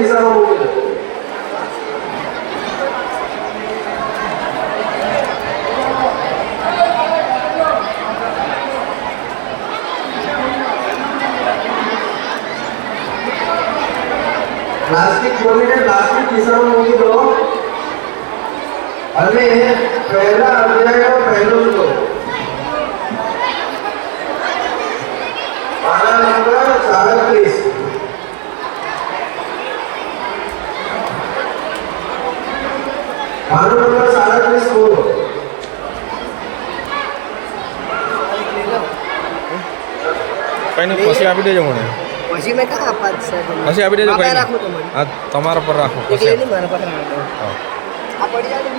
ખિસ્સામાં મૂકી દો. પ્લાસ્ટિક ખોલીને પ્લાસ્ટિક ખિસ્સામાં મૂકી દો અને પહેલા અધ્યાયનો પહેલો શ્લોક પાના નંબર 37 પાનો નંબર 37 બોલો. કઈ નહીં પછી આપી દેજો મને. પછી મેં કાં આપવા છે પછી આપી દેજો. કઈ રાખો તમારે હા તમારા પર રાખો એટલે પછી. નહીં મારા પાસે રાખો હા. આ પડી જાય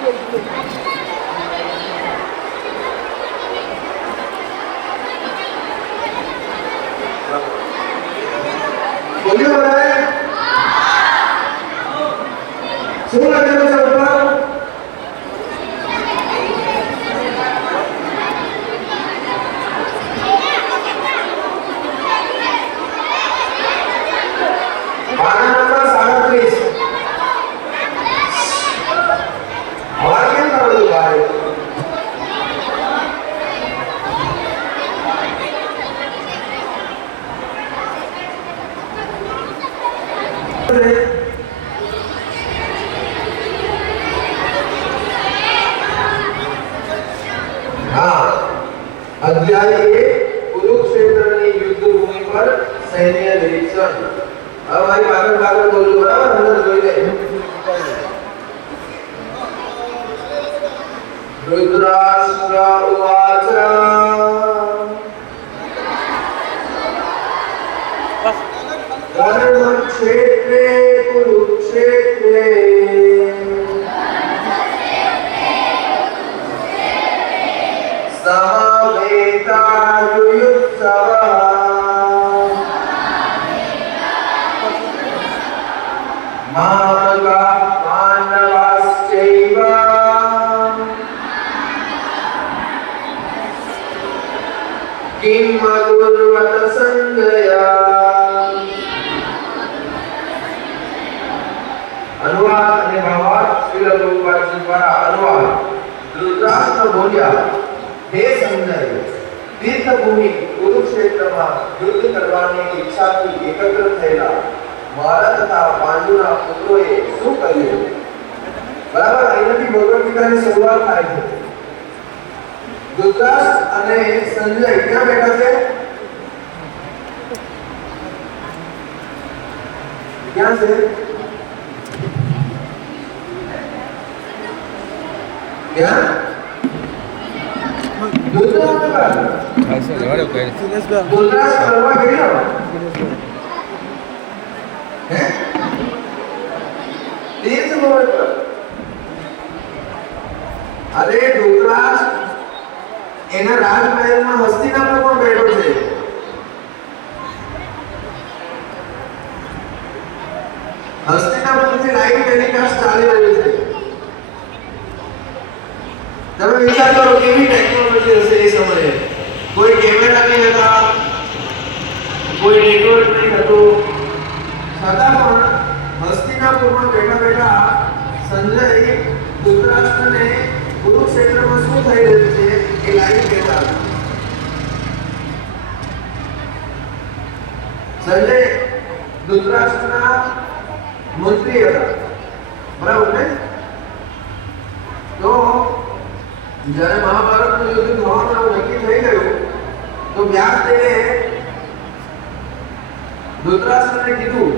બોલ્યો બધાએ? શું લખેલું છે ઉપર? પાના નંબર 37. અવાજ કેમ કરો છો ભાઈ? हाँ अध्याय 1 कुरुक्षेत्रनी युद्ध भूमि पर सैन्य निरीक्षण. अब हमारी भागल बोलो बराबर अंदर જોઈ લે. रुद्राष्ट्र उवाच धर्मक्षेत्रे कुरुक्षेत्रे समवेतायुयुत्सवः मामकाः पाण्डवाश्चैव किं अकुर्वत संजय. अनुवाद અને ભાવાર્થ શ્રીલ પ્રભુપાદજી દ્વારા અનુવાદ. ધૃતરાષ્ટ્ર બોલ્યા, હે સંજય, તીર્થભૂમિ કુરુક્ષેત્રમાં યુદ્ધ કરવાની ઈચ્છાથી એકત્ર થયેલા મારા તથા પાંડુના પુત્રોએ શું કર્યું? બરાબર, અહીંયાથી ભગવદ ગીતાની શરૂઆત થાય છે. ધૃતરાષ્ટ્ર અને સંજય ક્યાં બેઠા છે? ક્યાં છે? ક્યાં? ऐसे लड़ो कहीं. ધૃતરાષ્ટ્ર કરવા ગયો હે? તીર્થ ભૂમિ પર. અરે ધૃતરાષ્ટ્ર એના રાજમહેલમાં હસ્તિનાપુરમાં બેઠો છે. હસ્તિનાપુરથી લાઈવ ટેલિકાસ્ટ ચાલી રહ્યું છે. તમે વિચાર કરો કેવી ટેકનોલોજી હશે એ સમયે. કોઈ કેમેરા નહીં હતા, કોઈ નેટવર્ક નહીં હતું, છતાં પણ હસ્તિનાપુરમાં બેઠા બેઠા સંજય ધૃતરાષ્ટ્રને કુરુક્ષેત્રમાં શું થઈ રહ્યું છે એ લાઈવ કહેતા હતા. સંજય ધૃતરાષ્ટ્રના મંત્રી હતા, બરાબર ને? તો જ્યારે મહાભારતનું યુદ્ધ થવાનું નક્કી થઈ ગયું તો વ્યાસદેવે ધૃતરાષ્ટ્રને કીધું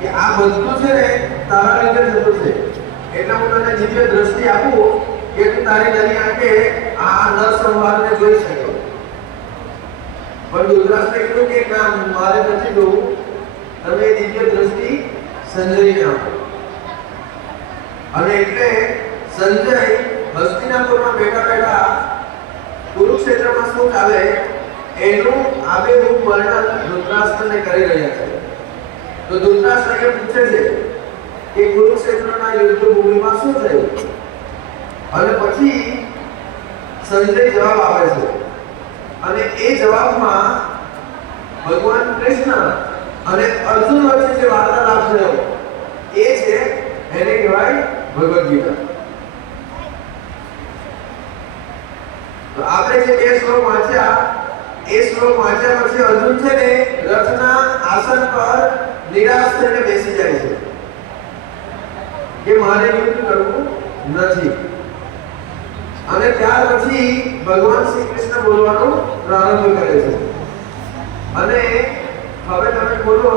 કે આ બધું છે ને તારા લીધે થતું છે, એટલે હું તને દિવ્ય દ્રષ્ટિ આપું કે તું તારી નરી આંખે આ નરસંહારને જોઈ શકે. પણ ધૃતરાષ્ટ્રએ કીધું કે ના, મારે નથી જોવું, તમે દિવ્ય દ્રષ્ટિ સંજયને આપો. અને એટલે સંજય હસ્તિનાપુરમાં બેઠા બેઠા કુરુક્ષેત્રમાં શું ચાલે એનું આબેહૂબ વર્ણન ધૃતરાષ્ટ્રને કરી રહ્યા છે. તો ધૃતરાષ્ટ્ર પૂછે છે કે કુરુક્ષેત્રના યુદ્ધ ભૂમિમાં શું થયું? અને પછી સંજય જવાબ આપે છે અને એ જવાબમાં ભગવાન કૃષ્ણ અને અર્જુન વચ્ચે જે વાર્તાલાપ થયો એ છે એને કહેવાય ભગવદ ગીતા. તો આપણે જે બે શ્લોક વાંચ્યા એ શ્લોક વાંચ્યા પછી અર્જુન છે ને રથના આસન પર નિરાશ થઈને બેસી જાય છે કે મારે યુદ્ધ કરવું નથી. અને ત્યાર પછી ભગવાન શ્રી કૃષ્ણ બોલવાનો પ્રારંભ કરે છે. અને હવે તમે બોલો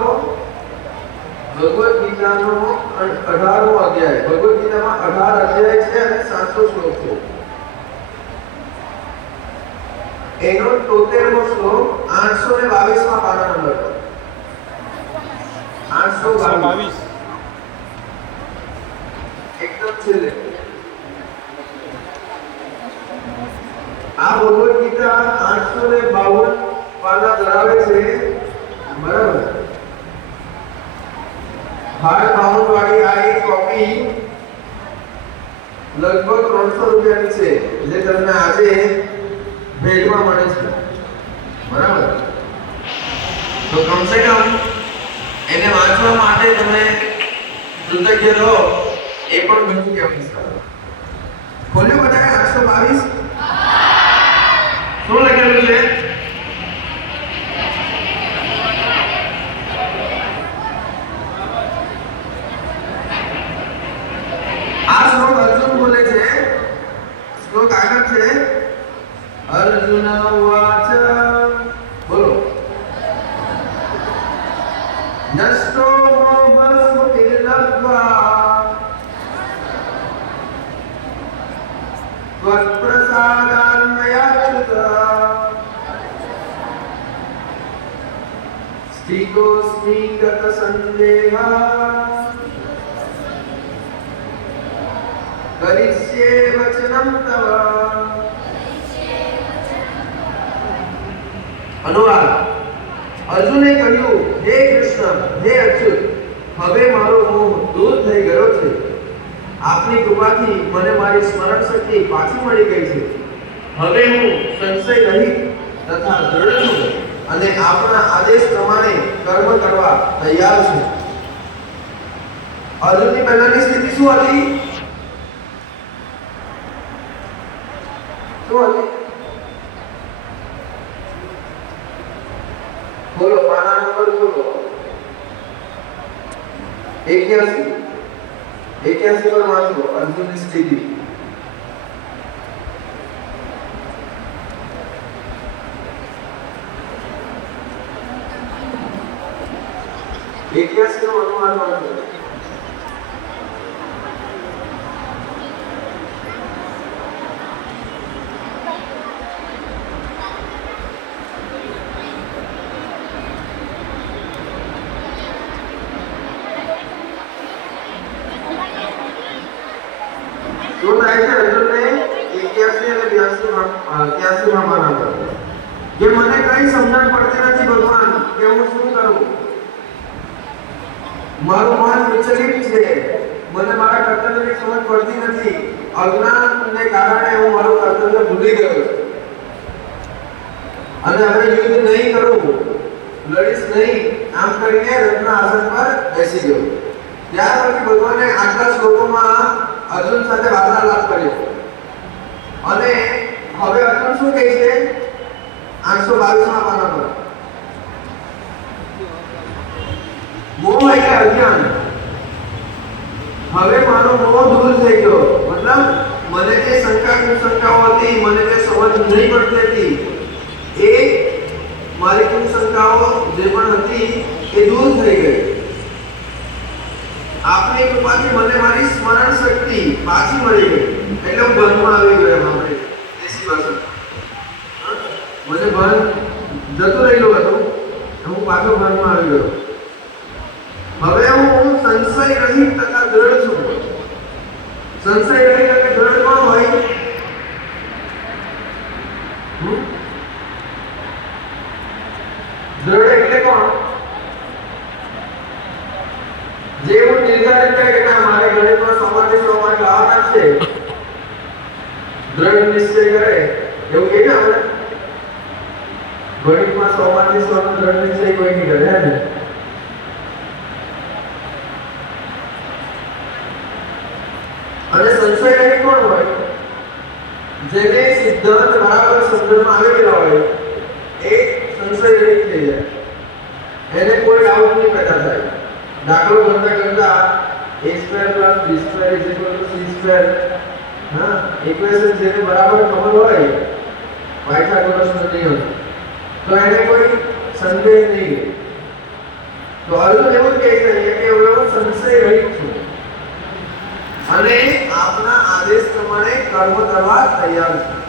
ભગવદ ગીતાનો 18મો અધ્યાય. ભગવદ ગીતામાં 18 અધ્યાય છે અને 700 શ્લોક છે. એનો 73મો શ્લોક 822માં પાના નંબર પર 822 એકદમ છેલ્લે. આ ભગવદ ગીતા 852 પાના ધરાવે છે, બરાબર. હાર્ડ બાઉન્ડ વાળી આ એક કોપી લગભગ 300 રૂપિયાની છે, જે તમને આજે ભેટમાં મળે છે, બરાબર. તો કમસે કમ એને વાંચવા માટે તમે કૃતજ્ઞ રહો, એ પણ બધું કેવું છે. ખોલ્યું બધા 822 શું લખેલું છે? આ શ્લોક અર્જુન બોલે છે. શ્લોક આગળ છે અર્જુન ઉવાચ. બોલો. નષ્ટો મોહસ્મૃતિર્લબ્ધ્વા ત્વત્પ્રસાદાન્મયાચ્યુત સ્થિતોऽસ્મિ ગતસંદેહः કરિષ્યે વચનં તવ. અનુવાદ. અર્જુને કહ્યું, હે કૃષ્ણ, હે અચ્યુત, હવે મારો મોહ દૂર થઈ ગયો છે. આપની કૃપાથી મને મારી સ્મરણ શક્તિ પાછી મળી ગઈ છે. હવે હું સંશય રહિત તથા દૃઢ છું અને આપના આદેશ પ્રમાણે કર્મ કરવા તૈયાર છું. અર્જુનની પહેલાની સ્થિતિ શું હતી? બોલો, પાના નંબર બોલો. 81 પર વાંચો અર્જુનની સ્થિતિ. નો અનુવાદ વાંચો. શું થાય છે અર્જુનને 81 અને 82 માં માનવ કે મને કઈ સમજણ પડતી નથી ભગવાન, કે હું શું કરું. મારું મન વિચલિત છે, મને મારા કર્તવ્યની સમજ પડતી નથી. અજ્ઞાનને કારણે હું મારું કર્તવ્ય ભૂલી ગયો છું અને હવે યુદ્ધ નહીં કરું, લડીશ નહીં, આમ કરીને રથના આસન પર બેસી ગયો. ત્યાર પછી ભગવાને આટલા શ્લોકોમાં અર્જુન સાથે વાર્તાલાપ કર્યો અને હવે અર્જુન શું કહે છે 822માં પાના પર? મોહ એટલે અજ્ઞાન. હવે મારો મોહ દૂર થઈ ગયો. મતલબ મને જે શંકાઓ હતી, મને જે સમજ નહીં પડતી હતી, એ મારી કુશંકાઓ જે પણ હતી એ દૂર થઈ ગઈ. આપની કૃપાથી મને મારી સ્મરણ શક્તિ પાછી મળી ગઈ. એટલે હું ભાનમાં આવી ગયો. આપણે દેશી ભાષા મને ભાન જતું રહેલું હતું, હું પાછો ભાનમાં આવી ગયો. હવે હું સંશય રહિત તથા દ્રઢ છું. સંશય રહિત એટલે દ્રઢ કોણ હોય? દ્રઢ એટલે કોણ? જે હું નિર્ધારિત કરે કે ના મારે ગણિતમાં 100 માંથી 100 માર્ક લાવવાના છે, દ્રઢ નિશ્ચય કરે, એવું કહીએ આપણે. ગણિતમાં 100 માંથી 100 નો દ્રઢ નિશ્ચય કોઈ નહીં કરે, હે ને? અને સંશય રહિત કોણ હોય? જેને સિદ્ધાંત બરાબર સમજણમાં આવી ગયો હોય એ સંશય રહિત થઈ જાય, એને કોઈ ડાઉટ નહીં પેદા થાય. દાખલો ગણતા ગણતા a square plus b square is equal to c square, હા, ઇક્વેશન જેને બરાબર ખબર હોય પાયથાગોરસનો નિયમ, તો એને કોઈ સંદેહ નહીં. તો અર્જુન એવું કહે છે કે હું સંશય રહિત છું અને આપના આદેશ પ્રમાણે કર્મ કરવા તૈયાર છું.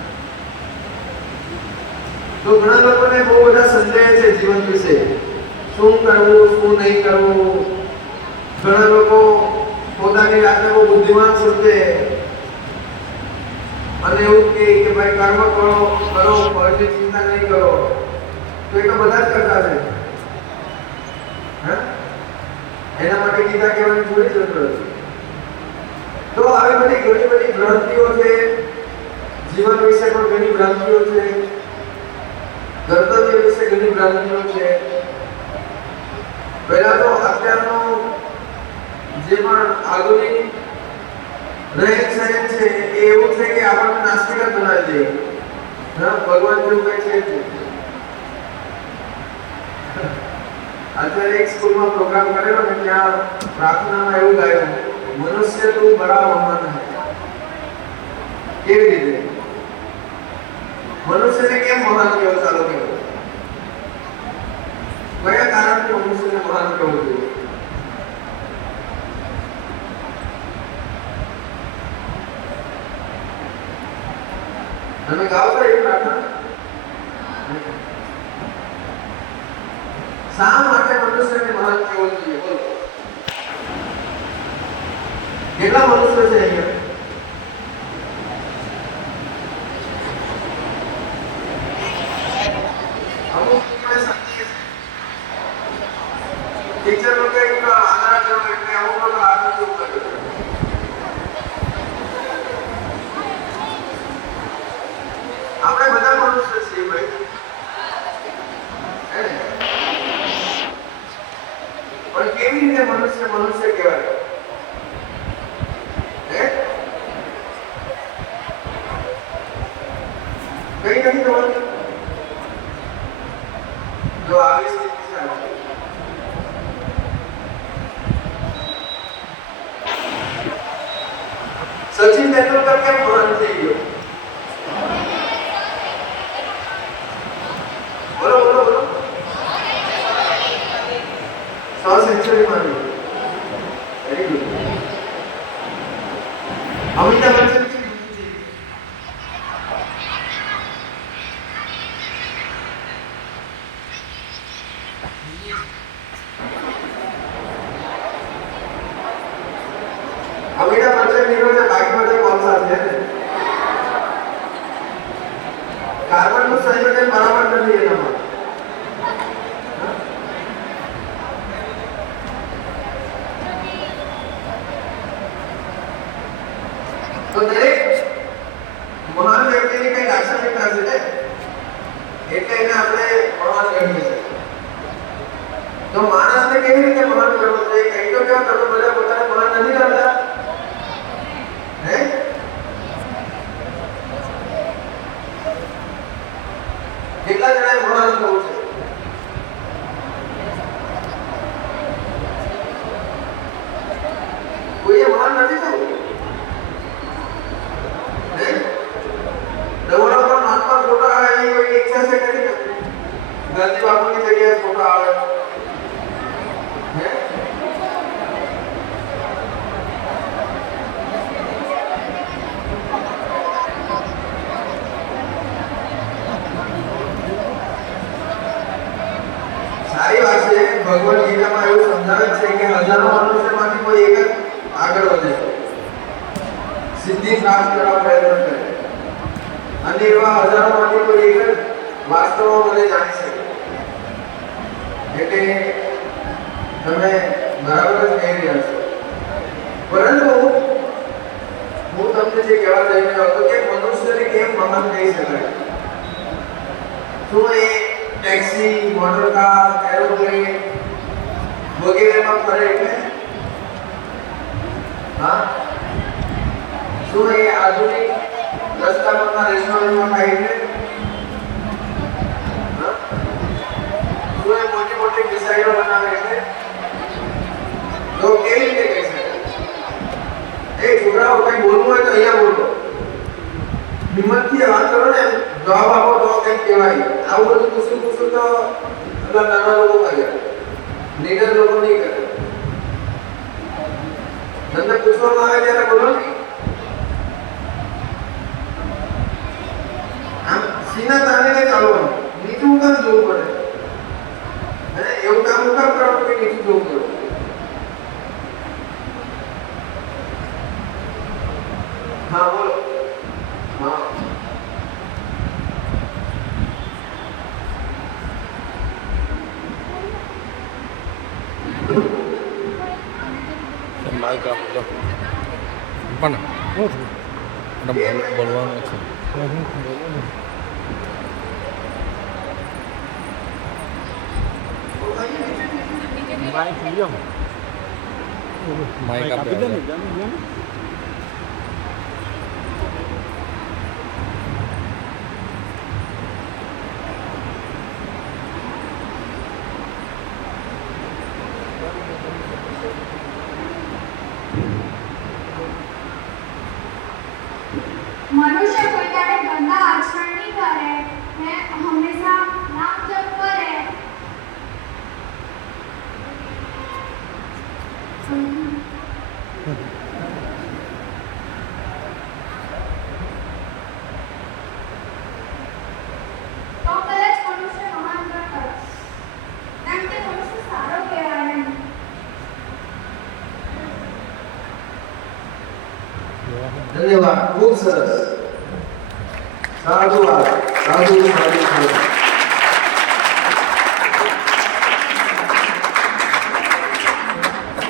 તો ઘણા લોકોને બહુ બધા સંદેહ છે જીવન વિશે, શું કરવું શું નહીં કરવું. ઘણા લોકો પોતાની જાતને બહુ બુદ્ધિમાન સમજે અને એવું કહે કે ભાઈ કર્મ કરો ફળની ચિંતા નહીં કરો. તો એ તો બધા જ કરતા છે, હા, એના માટે ગીતા કહેવાની થોડી જરૂર નથી. તો આવી બધી ઘણી બધી ભ્રાંતિઓ છે, જીવન વિશે પણ ઘણી ભ્રાંતિઓ છે, કર્તવ્ય વિશે ઘણી ભ્રાંતિઓ છે. પહેલા તો અત્યારનો જે પણ આધુનિક રહેન સહેન છે એ એવું છે કે આપણને નાસ્તિક જ બનાવી દે. હા, ભગવાન જેવું કઈ છે જ નહીં. અત્યારે એક સ્કૂલમાં પ્રોગ્રામ કરેલો ને ત્યાં પ્રાર્થનામાં એવું ગાયું, મનુષ્ય તું બડા મહાન હૈ. કેવી રીતે મનુષ્યને કેમ મહાન કહેવો? ચાલો કહેવો, કયા કારણથી મનુષ્યને મહાન કહેવું જોઈએ? તમે ગાઓ છો એ પ્રાર્થના? શા માટે મનુષ્યને મહાન કહેવો જોઈએ? બોલો, કેટલા મનુષ્ય છે અહીંયા? અમુક ટીચર લોકો આધાર જેવો એટલે અમુક લોકો આધાર જેવું કરે. આપણે બધા મનુષ્ય છીએ ભાઈ, પણ કેવી રીતે મનુષ્ય મનુષ્ય કહેવાય? કઈ નથી ખબર. જો આવી સ્થિતિ છે, સચિન તેંડુલકર કેમ મહાન થઈ ગયો? બોલો બોલો બોલો. 100 સેન્ચુરી મારી. Very good. Amitabh Bachchan hero से बाइक में कौन सा है? कार्बन નું સંયોજન બરાબર નથી એનામાં. તો દરેક મહાન વ્યક્તિની કઈ લાક્ષણિકતા છે ને, એટલે એને આપણે મહાન ગણીએ છીએ. તો માણસને કેવી રીતે મહાન કરવો જોઈએ? કઈ તો કેવા તમે બધા પોતાને મહાન નથી કરતા? કેટલા જણાએ મહાન થવું છે? કોઈએ મહાન નથી થવું? દવડા પર નાનપણ ફોટો આવે એની કોઈ ઈચ્છા છે કરી નથી? ગાંધી બાપુની જગ્યાએ ફોટો આવે સારી વાત છે. ભગવદ ગીતામાં એવું સમજાવે છે કે હજારો મનુષ્યમાંથી કોઈ એક જ આગળ વધે, સિદ્ધિ પ્રાપ્ત કરવા પ્રયત્ન કરે, અને એવા હજારોમાંથી કોઈ એક જ વાસ્તવમાં મને જાણી શકે. એટલે તમે બરાબર જ કહી રહ્યા છો. પરંતુ હું તમને જે કહેવા જઈ રહ્યો હતો કે મનુષ્યને કેમ મહાન કહી શકાય? શું એ ટેક્સી, મોટર કાર, એરોપ્લેન વગેરેમાં ફરે એટલે? હા, શું એ આધુનિક રસ્તામાં રેસ્ટોરન્ટમાં ખાય છે? હા? શું એ મોટી મોટી મિસાઈલો બનાવે છે? તો કેવી રીતે કહી શકાય? એ છોકરાઓ કંઈ બોલવું હોય તો અહીંયા બોલો. હિંમતથી વાત કરો ને, જવાબ આપો તો કંઈક કહેવાય. આવું બધું પૂછું તો બધા નાના લોકો કરે, લીડર લોકો નહીં કરે. તમને પૂછવામાં આવે ત્યારે બોલો ને. આમ સીના તાણીને ચાલવાનું, નીચું કામ જોવું પડે. અને એવું કામ કામ કરવાનું કે નીચું જોવું પડે. હા બોલો. હા માઇક આપજો પણ બોલવાનું છે. માઇક આપી દે. મનુષ્ય કોઈ ત્યારે ગંદા આચરણ નહીં કરે ને હંમેશા નામ જપ કરે. તો કદાચ મનુષ્ય મહાન ગણાય. કારણ કે મનુષ્ય સારો કહેવાય એમ. ધન્યવાદ, ખૂબ સરસ. સાધુવાદ, સાધુ સાધુ સાધુ.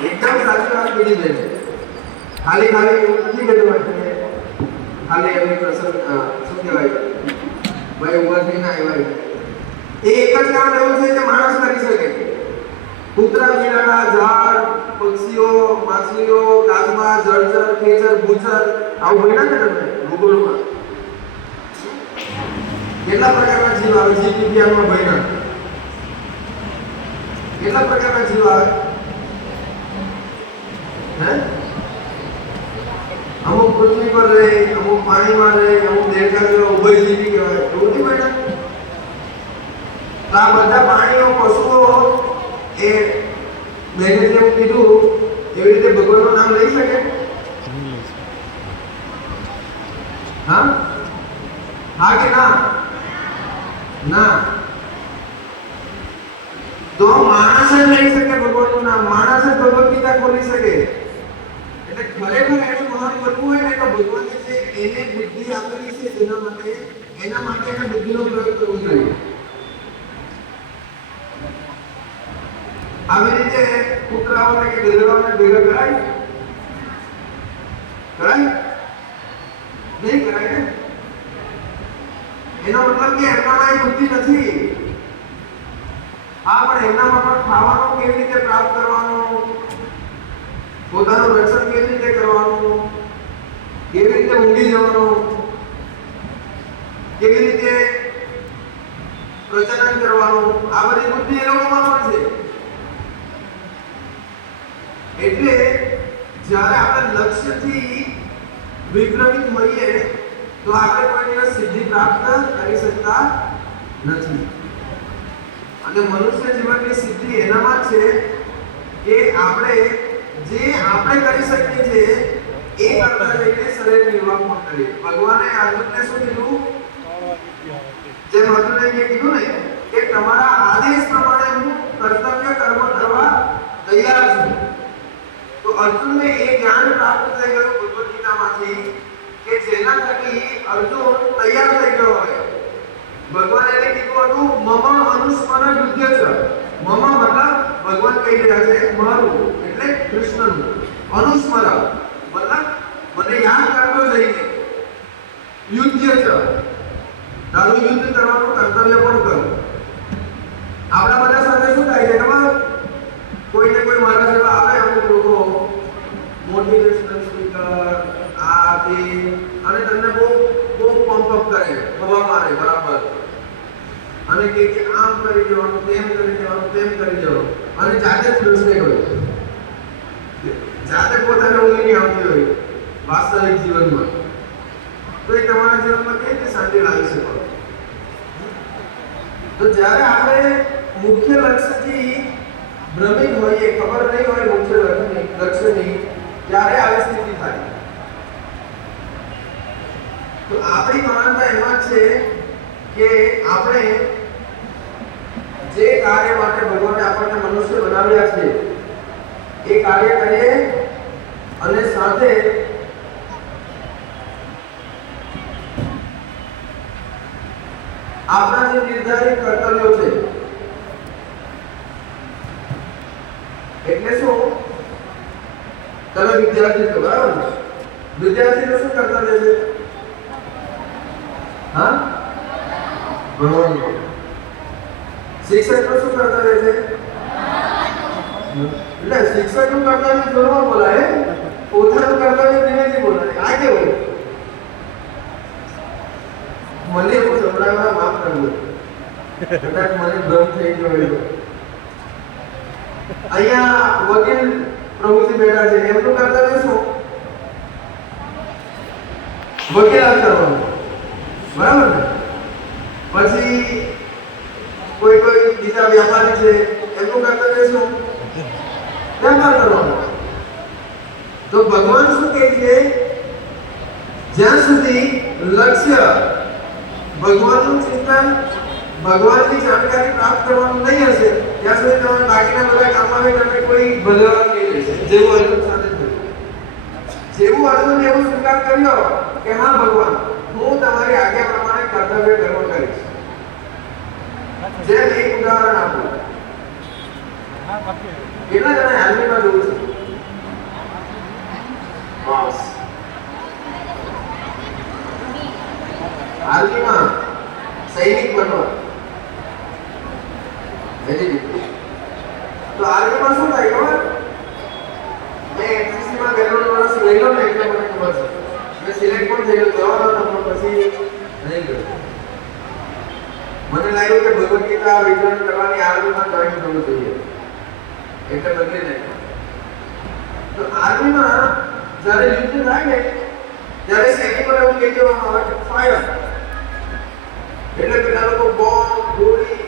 એકદમ સાચી વાત કીધી બેન. ખાલી એવું નથી કહેતું કે ખાલી એમની પ્રસંગ શું કહેવાય ભાઈ ઉભા થઈને આવ્યા. એ એક જ કામ એવું છે કે માણસ કરી શકે. કૂતરા, બિલાડા, ઝાડ, પક્ષીઓ, માછલીઓ, કાચબા, જળચર, ખેચર, ભૂચર આવું ભણ્યા ને તમે ભૂગોળમાં? કેટલા પ્રકારના જીવ આવે? જીવ વિજ્ઞાનમાં ભણ્યા કેટલા પ્રકારના જીવ આવે? હે? અમુક પૃથ્વી પર રહે, અમુક પાણીમાં રહે, અમુક દેડકા જેવા ઉભયજીવી કહેવાય. એવું નહીં ભણ્યા? આ બધા પ્રાણીઓ, પશુઓ એ મેં જેમ કીધું એવી રીતે ભગવાનનું નામ લઈ શકે? હા હા કે ના? ના. તો માણસ જ લઈ શકે ભગવાનનું નામ. માણસ જ ભગવદ ગીતા ખોલી શકે. એટલે ખરેખર એને મહાન બનવું હોય ને તો ભગવાને જે એને બુદ્ધિ આપેલી છે એના માટે એને બુદ્ધિનો પ્રયોગ કરવો જોઈએ. આવી રીતે કૂતરાઓને કે ગધેડાઓને ભેગા કરાય? નહીં કરાય ને? એનો મતલબ કે એમનામાં એ બુદ્ધિ નથી. હા, પણ એમનામાં પણ ખાવાનું કેવી રીતે પ્રાપ્ત કરવાનું, પોતાનું રક્ષણ કેવી રીતે કરવાનું, કેવી રીતે ઊંઘી જવાનું, કેવી રીતે પ્રજનન કરવાનું, આ બધી બુદ્ધિ એ લોકોમાં પણ છે. એટલે જ્યારે આપણે લક્ષ્યથી વિભ્રમિત હોઈએ તો આપણે કોઈ દિવસ સિદ્ધિ પ્રાપ્ત કરી શકતા નથી. અને મનુષ્ય જીવનની સિદ્ધિ એનામાં છે કે આપણે જે આપણે કરી શકીએ છીએ એ કરતા જઈને શરીર નિર્વાહ પણ કરીએ. ભગવાને અર્જુનને શું કીધું? જેમ અર્જુને કીધું ને કે તમારા આદેશ પ્રમાણે હું કર્તવ્ય કર્મ કરવા તૈયાર છું. તો અર્જુનને એ જ્ઞાન પ્રાપ્ત થઈ ગયું ભગવદ ગીતામાંથી કે જેના થકી અર્જુન તૈયાર થઈ ગયો હોય. ભગવાને એને કીધું હતું મમ અનુસ્મર યુદ્ધ છે. મમ મતલબ ભગવાન કહી રહ્યા છે મારું એટલે કૃષ્ણનું. અનુસ્મર મતલબ મને યાદ કરતો જઈને. યુદ્ધ છે તારું યુદ્ધ કરવાનું કર્તવ્ય પણ કરો. આપણા બધા સાથે શું થાય છે ખબર? કોઈને કોઈ મારા જેવા આવે અમુક લોકો મોટિવેશનલ સ્પીકર આ તે અને જાતે જ ફ્રસ્ટ્રેટ હોય, જાતે પોતાને ઊંઘ નહીં આવતી હોય વાસ્તવિક જીવનમાં, તો એ તમારા જીવનમાં કેવી રીતે શાંતિ લાવી શકો? તો જ્યારે આપણે મુખ્ય લક્ષ્યથી ભ્રમિત હોઈએ, ખબર નહીં હોય મુખ્ય લક્ષ્યની, ત્યારે આવી સ્થિતિ થાય. તો આપણી મહાનતા એમાં છે કે આપણે જે કાર્ય માટે ભગવાને આપણને મનુષ્ય બનાવ્યા છે એ કાર્ય કરીએ અને સાથે આપણા જે નિર્ધારિત કર્તવ્યો છે, એટલે શું? તમે વિદ્યાર્થી છો, બરાબર? વિદ્યાર્થીનો શું કર્તવ્ય છે? હા, ભણવાનું. શિક્ષકનો શું કર્તવ્ય છે? એટલે શિક્ષકનું કર્તવ્ય જોરમાં બોલાય, પોતાનું કર્તવ્ય ધીમેથી બોલાય. આ કેવું? મને એવું સંભળાવવા માફ કરવું, કદાચ મને ભ્રમ થઈ ગયો હોય. અહીંયા વકીલ પ્રભુજી બેઠા છે, એમનું કર્તવ્ય શું? વકીલાત કરવાનું, બરાબર ને? પછી કોઈ બીજા વ્યાપારી છે, એમનું કર્તવ્ય શું? વેપાર કરવાનો. તો ભગવાન શું કહે છે? જ્યાં સુધી લક્ષ્ય ભગવાનનું ચિંતન, ભગવાનની જાણકારી પ્રાપ્ત કરવાનું નહીં હશે, ત્યાં સુધી તમે બાકીના બધા કામમાં તમે કોઈ ભલાવા નહીં લેશે. જેવું અર્જુન સાથે થયું, જેવું અર્જુન એવું સ્વીકાર કર્યો કે હા ભગવાન, હું તમારી આજ્ઞા પ્રમાણે કર્તવ્ય કર્મ કરીશ. જેમ એક ઉદાહરણ આપું, કેટલા જણા આર્મીમાં જોવું છે? આર્મીમાં સૈનિક બનવા, તો આર્મીમાં શું થાય ખબર? મેં એનસીસીમાં ગયેલો વર્ષ રહેલો ને એટલે મને ખબર છે. મેં સિલેક્ટ પણ થયેલો, જવાનો હતો પણ પછી નહીં ગયો. મને લાગ્યું કે ભગવદ ગીતા વિતરણ કરવાની આર્મીમાં જોઈન થવું જોઈએ, એટલે બદલી નાખ્યું. તો આર્મીમાં જ્યારે યુદ્ધ થાય ને ત્યારે સૈનિકોને એવું કહી દેવામાં આવે કે ફાયર, એટલે પેલા લોકો બોમ્બ, ગોળી,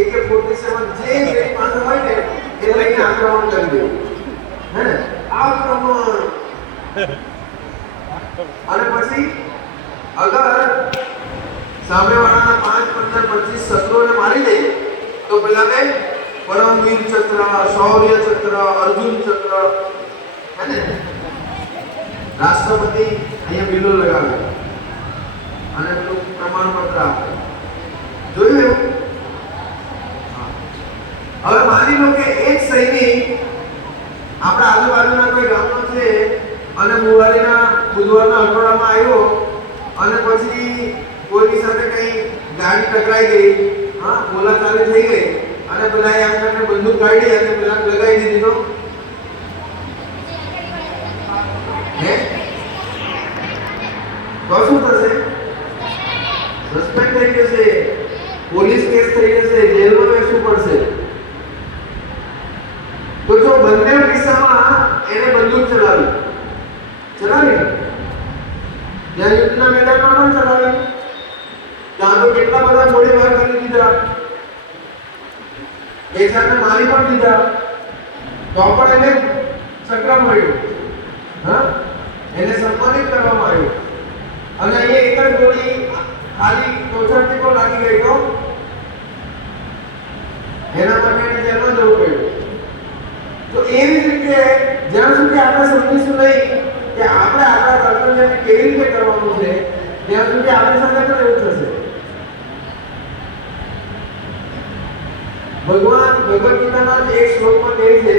AK-47 જે એની પાસે હોય ને એ લઈને આક્રમણ કરી દેવું. હે ને? આક્રમણ. અને પછી અગર સામેવાળાના 5, 15, 25 શત્રુઓને મારી દે તો પેલાને પરમવીર ચક્ર, શૌર્ય ચક્ર, અર્જુન ચક્ર, હે ને, રાષ્ટ્રપતિ અહીંયા બિલ્લો લગાવે અને પેલું પ્રમાણપત્ર આપે. જોયું એવું? હવે માની લો કે એક સૈનિક આપણા આજુબાજુના કોઈ ગામનો છે અને બુધવારના અઠવાડિયામાં આવ્યો અને પછી કોઈની સાથે કઈ ગાડી ટકરાઈ ગઈ, હા, બોલાચાલી થઈ ગઈ અને પેલા એમ કરીને બંદૂક કાઢી અને પેલા લગાવી દીધી, તો શું થશે? સસ્પેન્ડ થઈ જશે, પોલીસ કેસ થઈ જશે, જેલમાં બેસવું પડશે. તો જો બંને કિસ્સામાં એને બંદૂક ચલાવી ત્યાં યુદ્ધના મેદાનમાં પણ ચલાવી, ત્યાં તો કેટલા બધા ગોળીબાર કરી દીધા, એક સાથે મારી પણ દીધા, તો પણ એને ચક્ર મળ્યું, હા, એને સન્માનિત કરવામાં આવ્યું. અને અહીંયા એક જ ગોળી ખાલી ટોચરથી પણ લાગી ગઈ તો એના માટે એને જેલમાં જવું પડ્યું. તો એવી જ રીતે જ્યાં સુધી આપણે સમજીશું નહીં કે આપણે આપણા કર્તવ્યને કેવી રીતે કરવાનું છે, ત્યાં સુધી આપણી સાથે પણ એવું થશે. ભગવાન ભગવદ ગીતાના એક શ્લોકમાં કહે છે,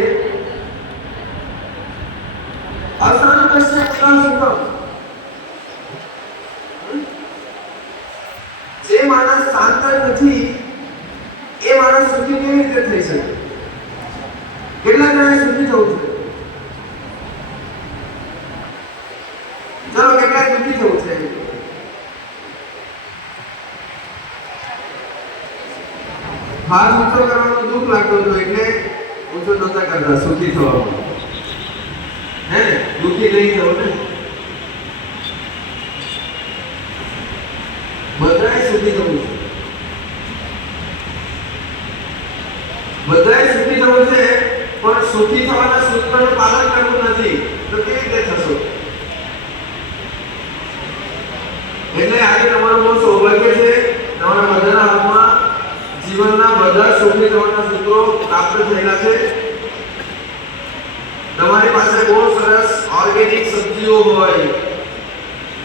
અશાંતસ્ય કથા સુખમ. જે માણસ શાંત નથી એ માણસ સુખી કેવી રીતે થઈ શકે? કેટલા જણાએ સુખી થવું છે? ચલો, કેટલાય દુઃખી થવું છે? હાથ ઊંચો કરવાનું દુઃખ લાગતું હતું એટલે કરતા સુખી થવામાં, હે ને? દુઃખી નહીં થવું ને. બધાએ સુખી થવું છે, બધાએ સુખી થવું છે, પણ સુખી થવાના સૂત્રનું પાલન કરવું નથી તો કેવી રીતે થશો? એટલે આજે તમારું બહુ સૌભાગ્ય છે, તમારા બધાના હાથમાં જીવનના બધા સુખી થવાના સૂત્રો પ્રાપ્ત થયેલા છે. તમારી પાસે બહુ સરસ ઓર્ગેનિક સબ્જીઓ હોય,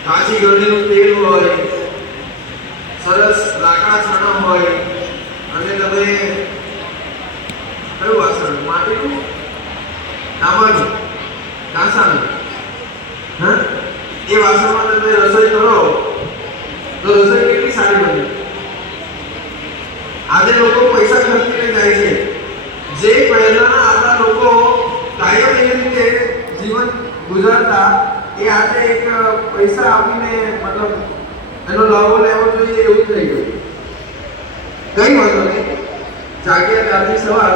કાચી ગળણીનું તેલ હોય, સરસ લાકડા છાણા હોય, અને તમે કયું વાસણ? માટીનું, તાંબાનું, કાંસાનું, હા, એ વાસણમાં તમે રસોઈ કરો તો રસોઈ કેટલી સારી બને. આજે લોકો પૈસા ખર્ચીને જાય છે, જે પહેલાના આપણા લોકો કાયમ એવી રીતે જીવન ગુજારતા, એ આજે એક પૈસા આપીને મતલબ એનો લાભો લેવો જોઈએ એવું થઈ ગયું. કઈ વાંધો નહીં, જાગ્યા ત્યારથી સવાર.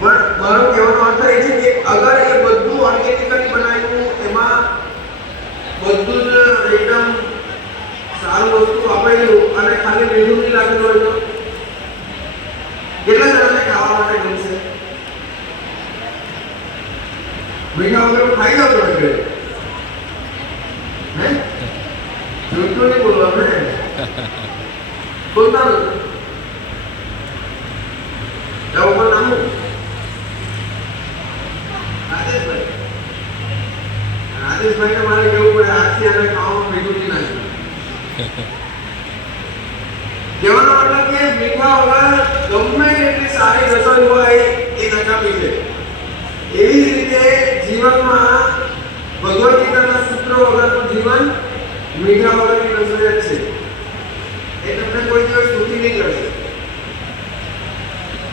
પણ મારો કહેવાનો અર્થ એ છે કે અગર એ બધું ઓર્ગેનિકલી બનાવ્યું, એમાં બધું જ એકદમ સારું વસ્તુ વાપરેલું અને ખાલી મીઠું નહીં લાગેલું હોય તો કેટલા જણાને ખાવા માટે ગમશે? મીઠા વગર ખાઈ જાવ તમે ઘરે, હે? જૂઠું નહીં બોલવાનું ને, બોલતા નથી. ત્યાં ઉપર નામું રાજેશભાઈ, રાજેશભાઈને મારે કેવું પડે આજથી અને ખાવામાં મીઠું નહીં નાખ્યું. કહેવાનો મતલબ કે મીઠા વગર ગમે એટલી સારી રસોઈ હોય એ નકામી છે. એવી જ રીતે જીવનમાં ભગવદ ગીતાના સૂત્રો વગરનું જીવન મીઠા વગરની રસોઈ જ છે. એ તમને કોઈ દિવસ સુખી નહીં કરશે.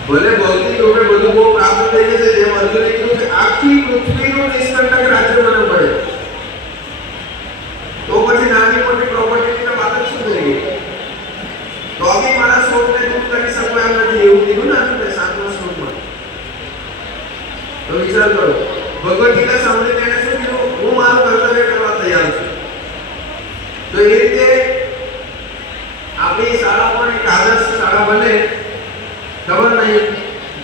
ભલે ભૌતિક રૂપે બધું બહુ પ્રાપ્ત થઈ જશે, જેમ અર્જુને કીધું કે આખી પૃથ્વીનું નિષ્કંટક રાજ્ય મને મળે, તો પછી નાની મોટી પ્રોપર્ટીની વાત જ શું થઈ ગઈ? તો બી મારા શોકને દૂર કરી શકો એમ નથી, એવું કીધું ને આપણે 7મા શ્લોકમાં. તો વિચાર કરો, ભગવદ ગીતા સાંભળીને એને શું કીધું? હું મારું કર્તવ્ય કરવા તૈયાર છું. તો એ રીતે આપણી શાળા પણ એક આદર્શ શાળા બને. ખબર નહીં,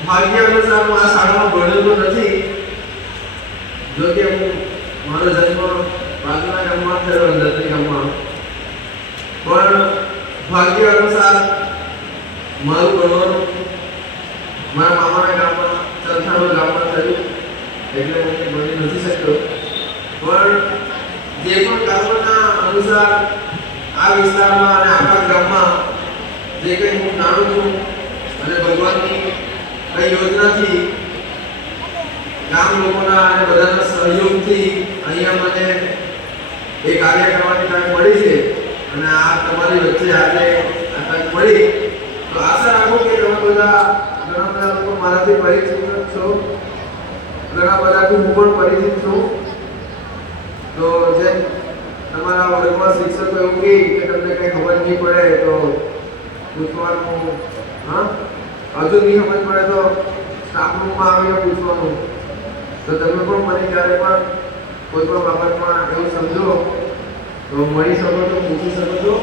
ભાગ્ય અનુસાર હું આ શાળામાં ભણ્યો તો નથી, જો કે હું મારો જન્મ બાજુના ગામમાં થયો, અંદરની ગામમાં, પણ ભાગ્ય અનુસાર મારું ભણવાનું મારા મામાના ગામમાં, ચલથાણા ગામમાં થયું, એટલે હું ભણી નથી શકતો. પણ જે પણ કર્મના અનુસાર આ વિસ્તારમાં અને આખા ગામમાં જે કંઈ હું જાણું છું અને ભગવાનની કઈ યોજનાથી, ગામ લોકોના અને બધાના સહયોગથી અહીંયા મને એ કાર્ય કરવાની તક મળી છે. અને આ તમારી વચ્ચે આજે આ તક મળી, તો આશા રાખું કે તમે બધા ઘણા બધા લોકો મારાથી પરિચિત છો, ઘણા બધાથી હું પણ પરિચિત છું. તો જેમ તમારા વર્ગમાં શિક્ષકો એવું કહે કે તમને કંઈ ખબર નહીં પડે તો પૂછવાનું, હા, હજુ નહીં સમજ પડે તો સ્ટાફ રૂમમાં આવીને પૂછવાનું. તો તમે પણ મને ક્યારે પણ કોઈ પણ બાબતમાં એવું સમજો તો મળી શકો છો, પૂછી શકો છો.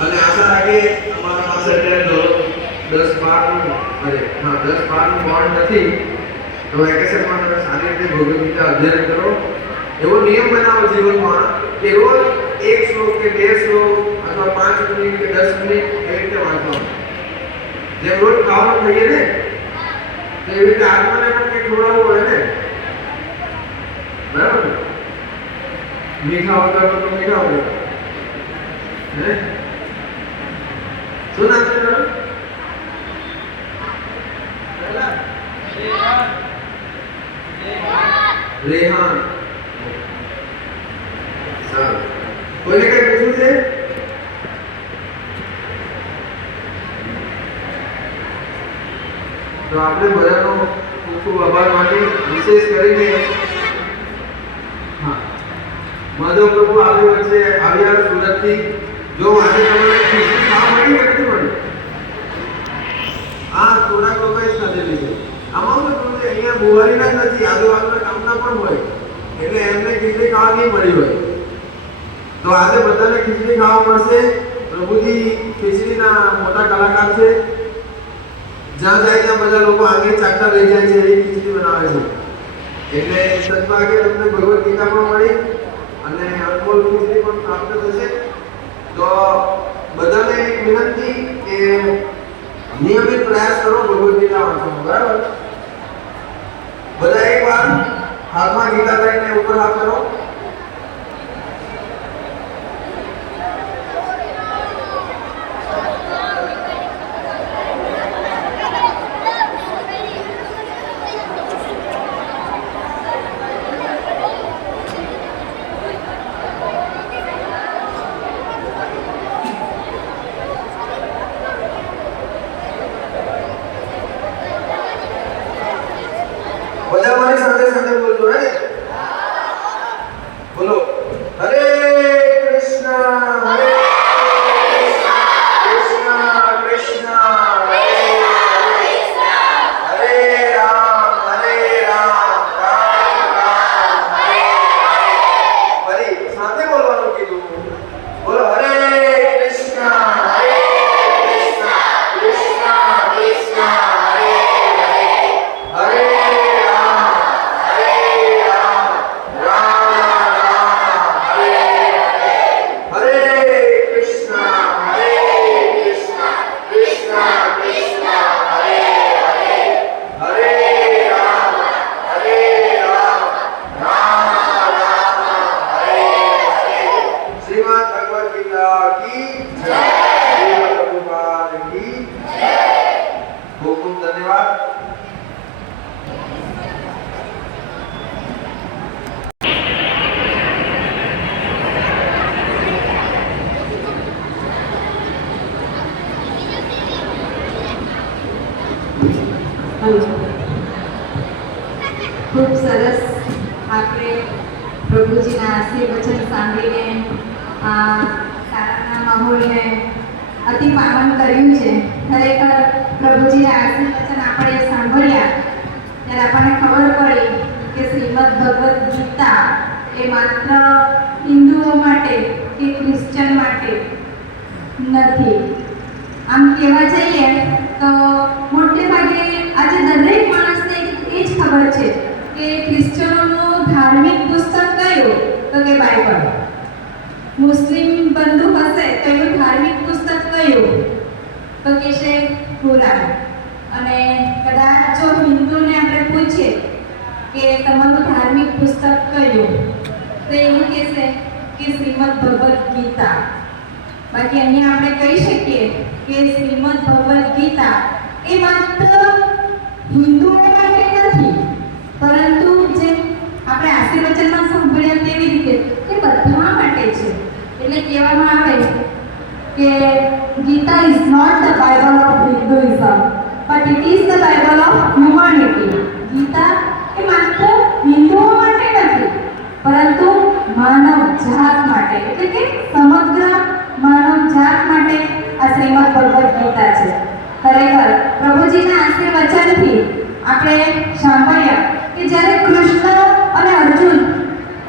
અને આશા રાખે તમારા પાસે અત્યારે 10-12નું બોર્ડ નથી, તો વેકેશનમાં તમે સારી રીતે ભગવદ ગીતા અધ્યયન કરો. એવો નિયમ બનાવો જીવનમાં કે રોજ 1 શ્લોક કે 2 શ્લોક અથવા 5 મિનિટ કે 10 મિનિટ એવી રીતે વાંચવાનું. જેમ રોજ ખાવાનું ખાઈએ ને, તો એવી રીતે આત્માને પણ કંઈક ખવડાવવું પડે ને, બરાબર ને? મીઠા વગર તો મીઠા વગર, હે? શું નામ છે તમારું? રેહાન. સારું. કોઈને કઈ પૂછવું છે? તો આપણે બધાનો ખૂબ ખૂબ આભાર માની, વિશેષ કરીને હા માધવ પ્રભુ આપણી વચ્ચે આવ્યા સુરતથી. જો આજે તમને ખીચડી ખાવા મળી કે નથી મળી? હા, થોડાક લોકોએ જ ખાધેલી છે. આમાં કુંવારીના જ નથી, આજુબાજુના ગામના પણ હોય, એટલે એમને ખીચડી ખાવા નહીં મળી હોય. તો આજે બધાને ખીચડી ખાવા મળશે. પ્રભુજી ખીચડીના મોટા કલાકાર છે. જ્યાં જાય ત્યાં બધા લોકો આંગળી ચાટતા રહી જાય છે, એ ખીચડી બનાવે છે. એટલે સદભાગે તમને ભગવદ ગીતા પણ મળી અને અનમોલ ખીચડી પણ પ્રાપ્ત થશે. તો બધાને એક વિનંતી કે નિયમિત પ્રયાસ કરો ભગવદ ગીતા વાંચવાનો, બરાબર? બધા એકવાર હાથમાં ગીતા લઈને ઉપર હાથ કરો. બધા મારી સાથે સાથે બોલજો, હે? બોલો, હરે કૃષ્ણ હરે કૃષ્ણ કૃષ્ણ હરે હરે રામ રામ રામ હરે હરે. ફરી સાથે બોલવાનું કીધું. બોલો, હરે કૃષ્ણ કૃષ્ણ કૃષ્ણ હરે હરે ખૂબ સરસ આપણે પ્રભુજીના આશીર્વચન સાંભળીને આ શાળાના માહોલને અતિ પાવન કર્યું છે. ખરેખર પ્રભુજીના આશીર્વચન આપણે સાંભળ્યા ત્યારે આપણને ખબર પડી કે શ્રીમદ ભગવદ્ ગીતા એ માત્ર હિન્દુઓ માટે કે ક્રિશ્ચન માટે નથી. આમ કહેવા જઈએ તો મોટે ભાગે આજે દરેક માણસને એ જ ખબર છે કે ક્રિશ્ચનોનું ધાર્મિક પુસ્તક કયું તો કે બાઇબલ. મુસ્લિમ બંધુ હશે તો એનું ધાર્મિક પુસ્તક કયું તો કે છે કુરાન. અને કદાચ જો હિન્દુને આપણે પૂછીએ કે તમારું ધાર્મિક પુસ્તક કયું તો એવું કહેશે કે શ્રીમદ ભગવદ્ ગીતા. બાકી અહીંયા આપણે કહી શકીએ કે શ્રીમદ ભગવદ્ ગીતા એ માત્ર હિન્દુઓ માટે નથી, પરંતુ જે આપણે આશીર્વચનમાં સાંભળ્યા તેવી રીતે એ બધા માટે છે. એટલે કહેવામાં આવે કે Gita is not the Bible of Hinduism but it is the Bible of humanity. Gita એ માત્ર હિન્દુઓ માટે નથી, પરંતુ માનવ જાત માટે, એટલે કે સમગ્ર માનવ જાત માટે આ શ્રીમદ ભગવદ્ ગીતા છે. ખરેખર પ્રભુજીના આશીર્વચનથી આપણે સાંભળ્યા કે જ્યારે કૃષ્ણ અને અર્જુન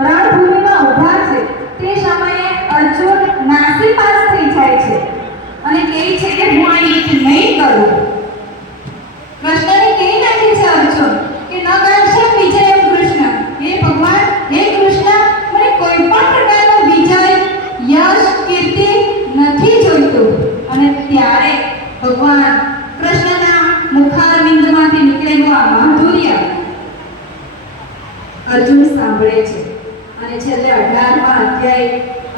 રણભૂમિમાં ઊભા છે તે સમયે અર્જુન નાસીપાસ થઈ જાય છે અને કહે છે કે હું આ યુદ્ધ નહીં કરું. કૃષ્ણને કહી નાખે છે અર્જુન કે ન કરશે વિજય કૃષ્ણ. હે ભગવાન, હે કૃષ્ણ, મને કોઈ પણ પ્રકારનો વિજય, યશ, કીર્તિ નથી જોઈતું. અને ત્યારે ભગવાન કૃષ્ણના મુખારવિંદમાંથી નીકળેલું આ માધુર્ય અર્જુન સાંભળે છે. અને છેલ્લે 18મા અધ્યાય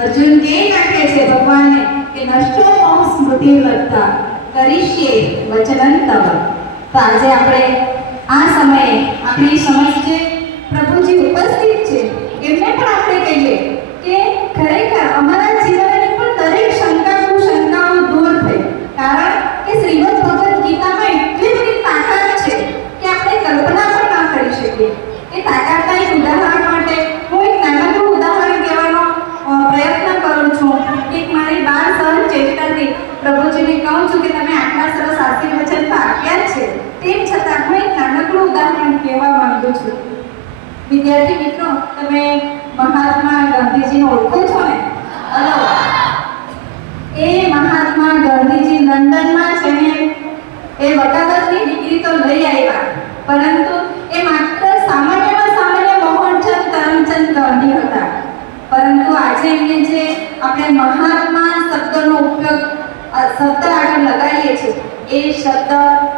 અર્જુન કહી નાખે છે ભગવાનને કે નષ્ટો મોહ સ્મૃતિ લગતા કરીશ્યે વચનં તવ. તો આજે આપણે આ સમયે આપણી સમક્ષ જે પ્રભુજી ઉપસ્થિત છે એમને પણ આપણે કહીએ કે ખરેખર અમારા જીવનની પણ દરેક શંકાઓ દૂર થઈ. કારણ કે શ્રીમદ ભગવદ્ ગીતામાં એટલી બધી તાકાત છે કે આપણે કલ્પના પણ ન કરી શકીએ. એ તાકાતના એક ઉદાહરણ માટે હું એક નાનકડું ઉદાહરણ કહેવાનો પ્રયત્ન કરું છું. એક મારી બાળ સહજ ચેષ્ટાથી પ્રભુજીને કહું છું કે તમે આટલા સરસ આશીર્વચન તો આપ્યા છે, તેમ છતાં હું એક નાનકડું નાનકડું ઉદાહરણ કહેવા માંગુ છું. વિદ્યાર્થી મિત્રો, તમે મહાત્મા ગાંધીજીને ઓળખો છો ને? હલો. એ મહાત્મા ગાંધીજી લંડનમાં છે ને એ વકાલતની ડિગ્રી તો લઈ આવ્યા, પરંતુ એ માત્ર સામાન્યમાં સામાન્ય મોહનચંદ કરમચંદ ગાંધી હતા. પરંતુ આજે એમને જે આપણે મહાત્મા શબ્દનો ઉપયોગ શબ્દ આગળ લગાડીએ છીએ, એ શબ્દ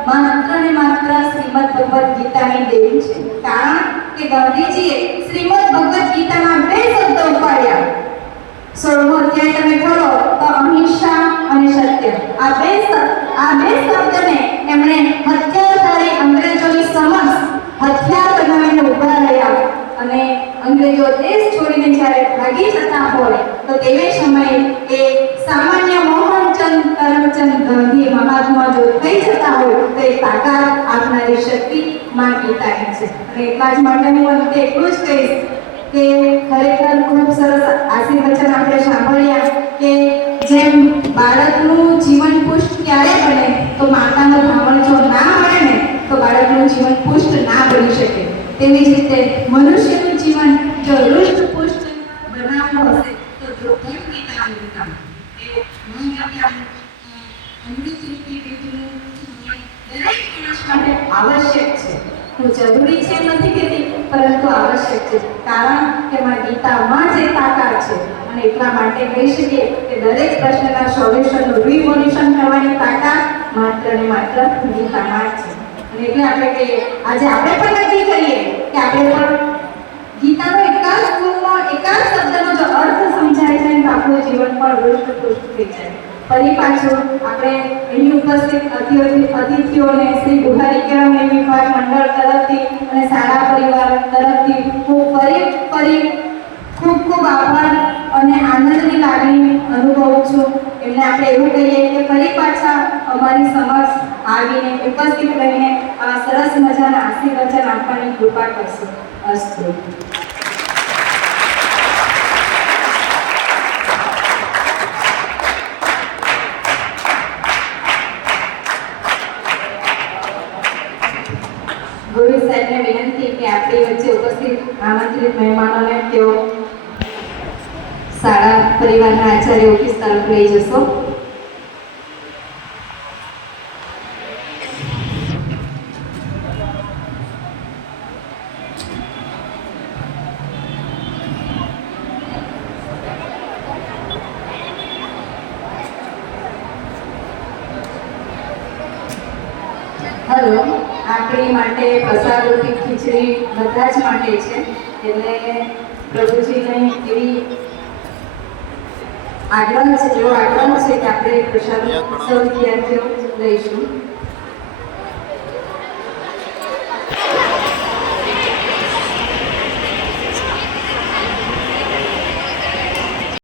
માત્ર ને માત્ર શ્રીમદ ભગવદ્ ગીતાની દેવી છે. કારણ કે ગાંધીજીએ શ્રીમદ ભગવદ્ ગીતાના 2 શબ્દો ઉપાડ્યા. 16મો અધ્યાય તમે ખોલો તો અહિંસા અને સત્ય. આ બે શબ્દને એમણે હથિયારધારી અંગ્રેજોની સમક્ષ હથિયાર બનાવીને ઉભા રહ્યા અને અંગ્રેજો દેશ છોડીને જ્યારે ભાગી જતા હોય તો તેવે સમયે એ સામાન્ય મોહનચંદ કરમચંદ ગાંધી મહાત્મા જો થઈ જતા હોય તો એ તાકાત આપનારી શક્તિ માં ગીતાની છે. અને એટલા જ માટે હું અંતે એટલું જ કહીશ કે ખરેખર ખૂબ સરસ આશીર્વચન આપણે સાંભળ્યા કે જેમ બાળકનું જીવન પુષ્ટ ક્યારે બને તો માતાનો ધાવણ જો ના મળે ને તો બાળકનું જીવન પુષ્ટ ના બની શકે. તેવી જ રીતે મનુષ્યનું જીવન જો હૃષ્ટ પુષ્ટ બનાવવું હશે તો દ્રૌપદી પિતા અમૃતમ એ અમૃત સૃષ્ટિ પીઠનું દરેક માણસ માટે આવશ્યક છે. હું જરૂરી છે નથી કહેતી, પરંતુ આવશ્યક છે. કારણ કે મારી ગીતામાં જે તાકાત છે અને એટલા માટે કહી શકીએ કે દરેક પ્રશ્નના સોલ્યુશનનું રિવોલ્યુશન કરવાની તાકાત માત્ર ને માત્ર ગીતામાં જ છે. અને એટલે આપણે કહીએ આજે આપણે પણ નક્કી કરીએ કે આપણે પણ ગીતાનો એકાદ શ્લોકનો એકાદ શબ્દનો જો અર્થ સમજાય છે તો આપણું જીવન પણ હૃષ્ટપુષ્ટ થઈ જાય. ફરી પાછું આપણે અહીં ઉપસ્થિત અતિથિઓને શ્રી બુહારી કેળવણી વિભાગ મંડળ તરફથી અને શાળા પરિવાર તરફથી હું ફરી ખૂબ ખૂબ આભાર અને આનંદની લાગણી અનુભવું છું. એમને આપણે એવું કહીએ કે ફરી પાછા અમારી સમક્ષ આવીને ઉપસ્થિત રહીને આ સરસ મજાના આશીર્વચન આપવાની કૃપા કરશો. અસ્તુ. ગુરુ સાહેબને વિનંતી કે આપણી વચ્ચે ઉપસ્થિત આમંત્રિત મહેમાનોને તેઓ શાળા પરિવારના આચાર્ય ઓફિસ તરફ લઈ જશો. હલો, આપણી માટે પ્રસાદરૂપી ખીચડી બધા જ માટે છે. એટલે પ્રભુજીને એવી આગ્રહ છે કે આપણે પ્રસાદ સૌ વિદ્યાર્થીઓ લઈશું.